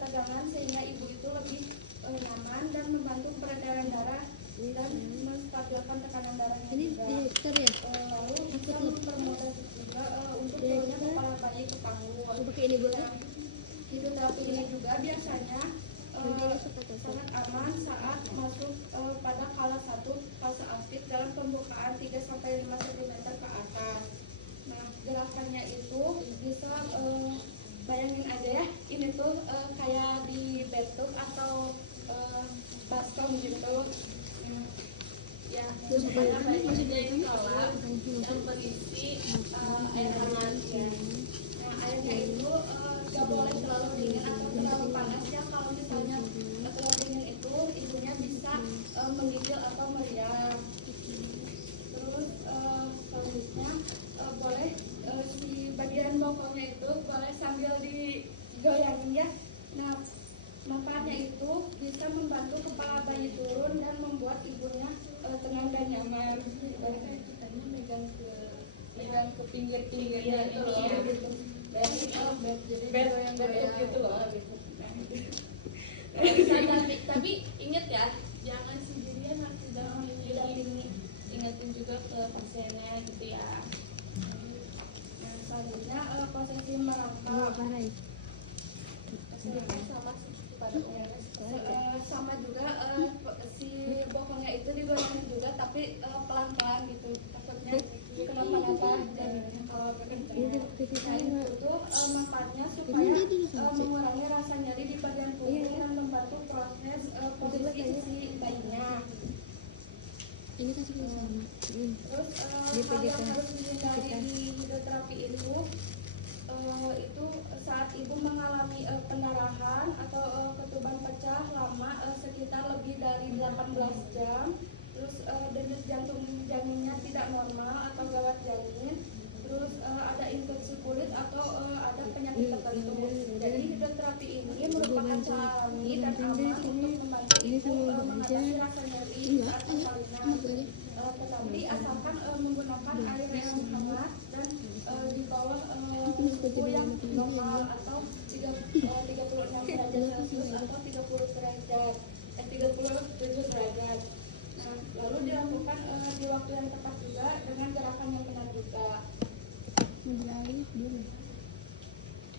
ketegangan sehingga ibu itu lebih nyaman dan membantu peredaran darah dan menstabilkan tekanan darahnya juga. Lalu bisa mempermudah juga untuk turunnya kepala bayi ke panggung. Nah, hidroterapi ini juga biasanya sangat aman saat masuk pada fase aktif dalam pembukaan 3-5 cm ke atas. Nah, gerakannya itu bisa bayangin aja ya, ini tuh kayak di bathtub atau baskom gitu. Ya, supaya bayinya di kolam yang berisi air hangat ya. Nah, airnya itu gak boleh terlalu dingin atau terlalu panas ya. Kalau misalnya terlalu dingin itu ibunya bisa menggigil atau meriang. Terus selanjutnya boleh si bagian bokongnya itu boleh sambil digoyangin ya. Nah, manfaatnya itu bisa membantu kepala bayi turun dan membuat ibunya tenang dan nyaman. Kitanya megang ke pinggir-pinggirnya itu loh. Bed gitu loh. Tapi inget ya, jangan sendirian nanti didampingi. Ingetin juga ke pasiennya gitu ya. Nah, selanjutnya posisi merangkak. Sama juga si bokongnya itu digoyangin juga tapi pelan-pelan gitu, takutnya kenapa-napa dan kalau berkencang. Nah, itu tuh manfaatnya supaya mengurangi rasa nyeri di bagian punggung dan membantu proses posisi si bayinya. Ini kasih sama. Terus hal yang harus dihindari di hidroterapi itu saat ibu mengalami pendarahan atau ketuban pecah lama sekitar lebih dari 18 jam, terus denyut jantung janinnya tidak normal atau gawat janin, terus ada infeksi kulit atau ada penyakit tertentu. Jadi hidroterapi ini merupakan cara alami dan aman untuk membantu ibu mengatasi rasa nyeri saat persalinan. Tetapi asalkan menggunakan air yang hangat dan di bawah suhu yang normal atau 36 derajat Celcius atau 37 derajat. Nah, lalu dilakukan di waktu yang tepat juga dengan gerakan yang benar juga.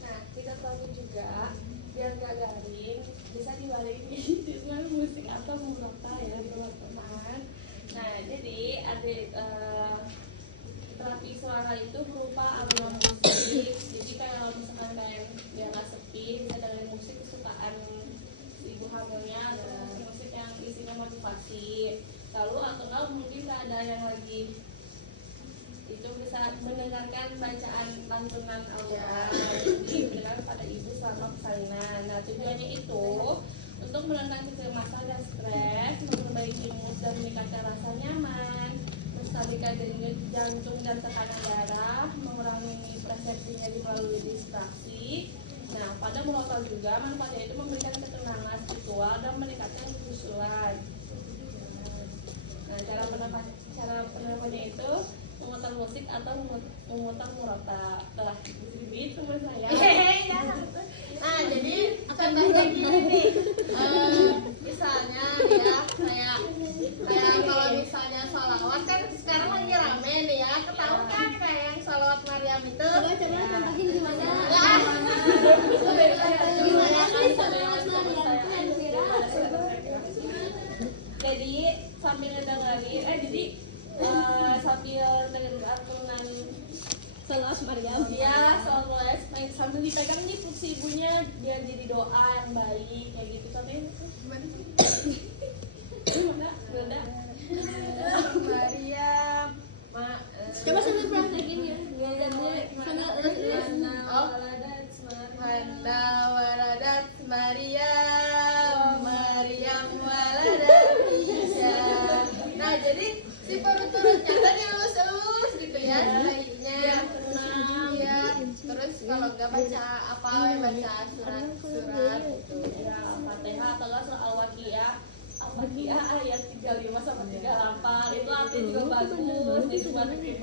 Nah, hidroterapi juga biar gak garing bisa dibarengi dengan musik atau murata ya teman-teman. Nah, jadi ada terapi suara itu berupa alunan musik. Jadi kalau misalkan kalian biar nggak sepi bisa dengerin musik kesukaan ibu hamilnya atau musik yang isinya motivasi. Lalu atau mungkin ada yang lagi itu bisa mendengarkan bacaan lantunan Al-Quran didengar pada ibu selama persalinan. Nah, tujuannya itu untuk menenangkan kecemasan dan stres, memperbaiki mood dan meningkatkan rasa nyaman, menstabilkan denyut jantung dan tekanan darah, mengurangi persepsinya melalui distraksi. Nah, pada murotal juga manfaatnya itu memberikan ketenangan spiritual dan meningkatkan kekhusyuan. Nah, cara penerapannya itu memutar musik atau memutar murotal. Telah disebut sama saya. Nah, jadi contohnya gini nih. Misalnya ya kayak kalau misalnya sholawat kan sekarang lagi rame nih ya. Ketahuan kan kayak yang sholawat Maryam itu. Coba contohin gimana? Gimana sih sholawat Maryam itu yang viral? Jadi sambil ngedengerin, sambil dengerin lantunan Sholawat Maryam. ya sholawat sambil dipegang nih si ibunya biar jadi doa yang baik kayak gitu. Sampai gimana sih? Bunda. Maryam. Coba sambil praktekin ya. Ngajarnya sambil Handa waladat Maryam, Maryam waladat Isa. Nah, jadi si perut-perutnya tadi elus-elus gitu ya, bayinya ya. Terus kalau nggak baca apa, baca surat-surat gitu. Ya, Fatihah atau surah Al-Waqiah. Al-Waqiah ayat 35 sampai 38 itu artinya juga bagus. Jadi buat itu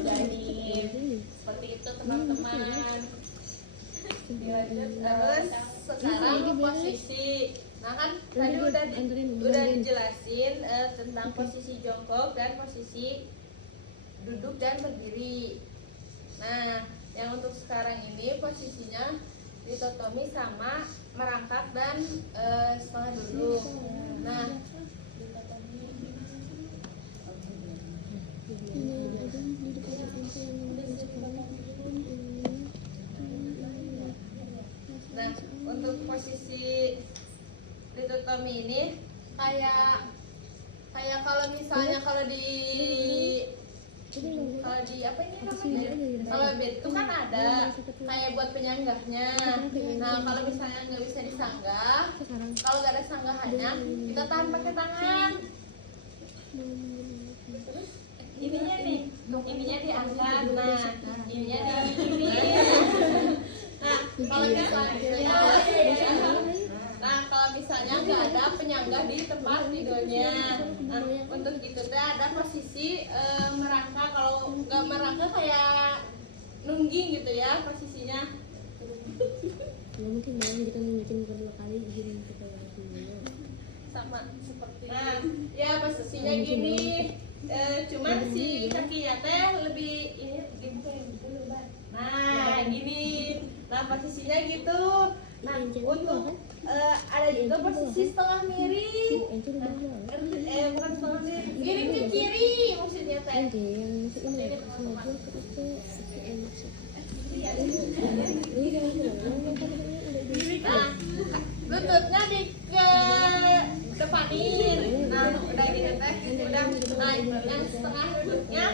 janin. Seperti itu teman-teman. Dilanjut terus sekarang posisi. Nah kan tadi udah dijelasin tentang posisi jongkok dan posisi duduk dan berdiri. Nah, yang untuk sekarang ini posisinya ditotomi sama merangkak dan setengah duduk. Nah, untuk posisi ditotomi ini kayak kalau misalnya kalau di apa ini namanya? Kalau bed itu kan ada kayak buat penyanggahnya. Nah, kalau misalnya nggak bisa disanggah, kalau nggak ada sanggahannya, kita tahan pakai tangan. Terus ininya diangkat. Nah, ininya di ini. Nah, kalau misalnya nggak ada penyanggah di tempat tidurnya, nah, untuk itu teh ada posisi merangkak. Kalau nggak merangkak kayak nungging gitu ya posisinya. Mungkin kita bikin kedua kali gini kita Sama seperti ya posisinya gini. Cuman si kakinya teh lebih ini gini. Nah, gini. Nah, posisinya gitu. Nah, untuk ada juga posisi setengah miring. Bukan setengah miring. Miring ke kiri maksudnya teh. Nah, lututnya di ke depanin. Nah, udah gitu teh. Udah. Nah, yang setengah lututnya